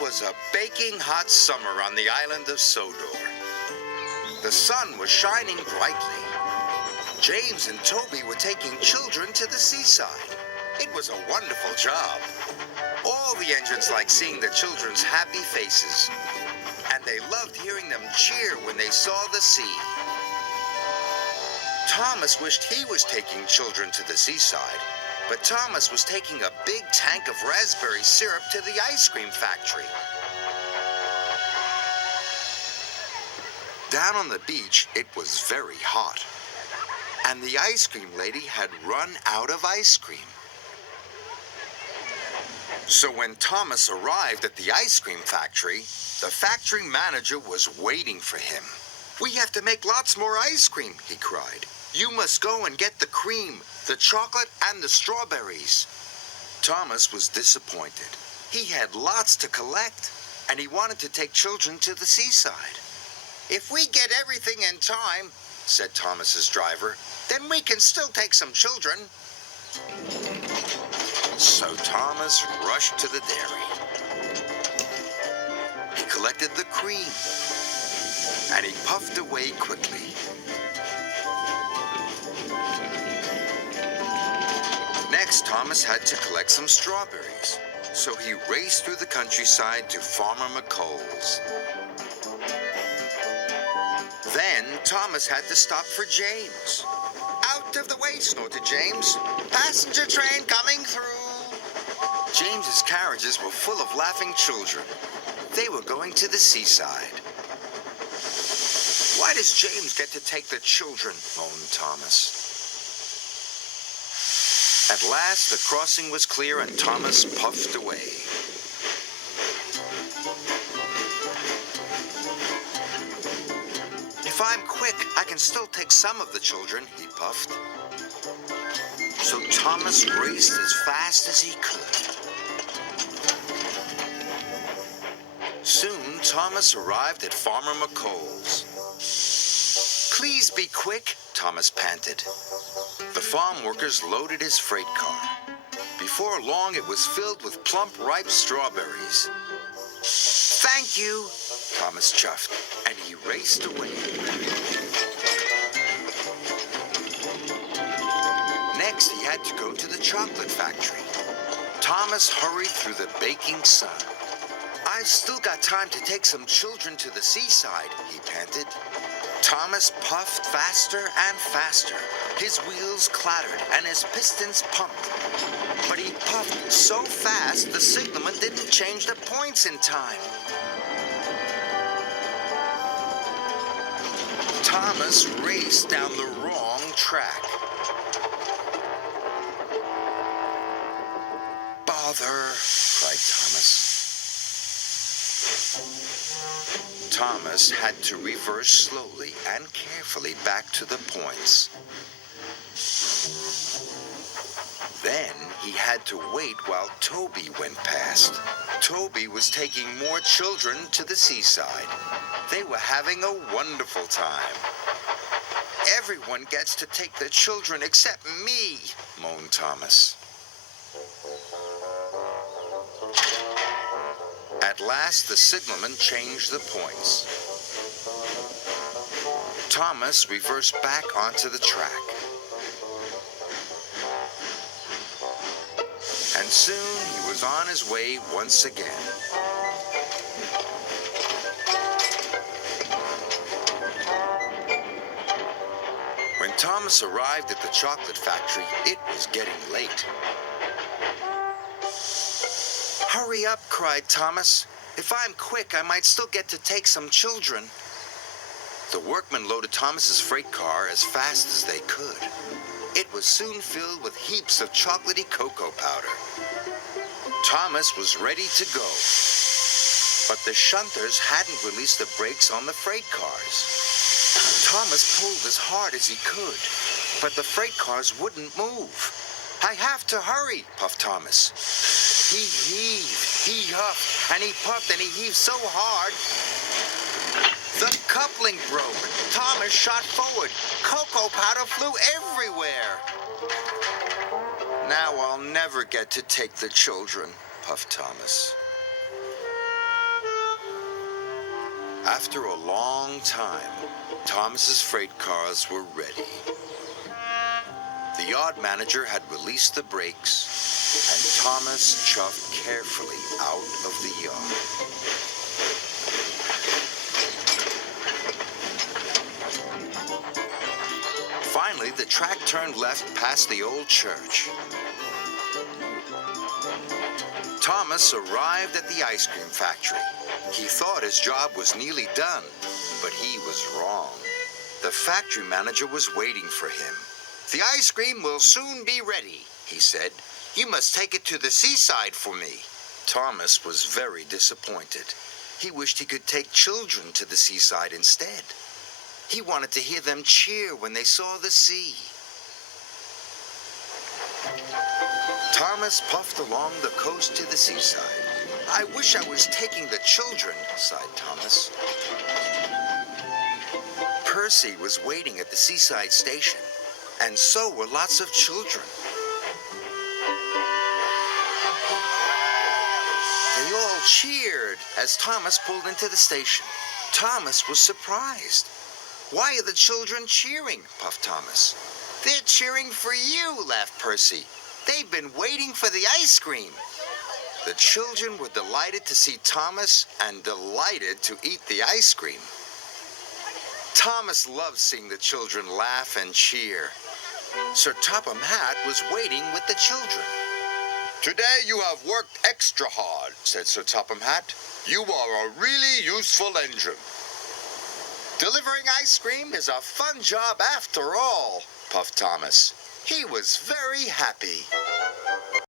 was a baking hot summer on the island of Sodor. The sun was shining brightly. James and Toby were taking children to the seaside. It was a wonderful job. All the engines liked seeing the children's happy faces, and they loved hearing them cheer when they saw the sea. Thomas wished he was taking children to the seaside, but Thomas was taking a big tank of raspberry syrup to the ice cream factory. Down on the beach, it was very hot, and the ice cream lady had run out of ice cream. So when Thomas arrived at the ice cream factory, the factory manager was waiting for him. "We have to make lots more ice cream," he cried. "You must go and get the cream, the chocolate, and the strawberries." Thomas was disappointed. He had lots to collect, and he wanted to take children to the seaside. "If we get everything in time," said Thomas's driver, "then we can still take some children." So Thomas rushed to the dairy. He collected the cream, and he puffed away quickly. Next, Thomas had to collect some strawberries, so he raced through the countryside to Farmer McColl's. Then Thomas had to stop for James. "Out of the way," snorted James. "Passenger train coming through." James's carriages were full of laughing children. They were going to the seaside. "Why does James get to take the children?" moaned Thomas. At last, the crossing was clear and Thomas puffed away. "If I'm quick, I can still take some of the children," he puffed. So Thomas raced as fast as he could. Soon, Thomas arrived at Farmer McColl's. "Please be quick," Thomas panted. The farm workers loaded his freight car. Before long, it was filled with plump, ripe strawberries. "Thank you," Thomas chuffed, and he raced away. Next, he had to go to the chocolate factory. Thomas hurried through the baking sun. "I've still got time to take some children to the seaside," he panted. Thomas puffed faster and faster. His wheels clattered and his pistons pumped. But he puffed so fast the signalman didn't change the points in time. Thomas raced down the wrong track. "Bother," cried Thomas. Thomas had to reverse slowly and carefully back to the points. Then he had to wait while Toby went past. Toby was taking more children to the seaside. They were having a wonderful time. "Everyone gets to take the children except me," moaned Thomas. At last, the signalman changed the points. Thomas reversed back onto the track. And soon he was on his way once again. When Thomas arrived at the chocolate factory, it was getting late. "Hurry up," cried Thomas. "If I'm quick, I might still get to take some children." The workmen loaded Thomas's freight car as fast as they could. It was soon filled with heaps of chocolatey cocoa powder. Thomas was ready to go. But the shunters hadn't released the brakes on the freight cars. Thomas pulled as hard as he could, but the freight cars wouldn't move. "I have to hurry," puffed Thomas. He heaved, he huffed, and he puffed, and he heaved so hard. The coupling broke. Thomas shot forward. Cocoa powder flew everywhere. "Now I'll never get to take the children," puffed Thomas. After a long time, Thomas's freight cars were ready. The yard manager had released the brakes, and Thomas chuffed carefully out of the yard. Finally, the track turned left past the old church. Thomas arrived at the ice cream factory. He thought his job was nearly done, but he was wrong. The factory manager was waiting for him. "The ice cream will soon be ready," he said. "You must take it to the seaside for me." Thomas was very disappointed. He wished he could take children to the seaside instead. He wanted to hear them cheer when they saw the sea. Thomas puffed along the coast to the seaside. "I wish I was taking the children," sighed Thomas. Percy was waiting at the seaside station, and so were lots of children. They all cheered as Thomas pulled into the station. Thomas was surprised. "Why are the children cheering?" puffed Thomas. "They're cheering for you," laughed Percy. "They've been waiting for the ice cream." The children were delighted to see Thomas and delighted to eat the ice cream. Thomas loved seeing the children laugh and cheer. Sir Topham Hatt was waiting with the children. "Today you have worked extra hard," said Sir Topham Hatt. "You are a really useful engine." "Delivering ice cream is a fun job after all," puffed Thomas. He was very happy.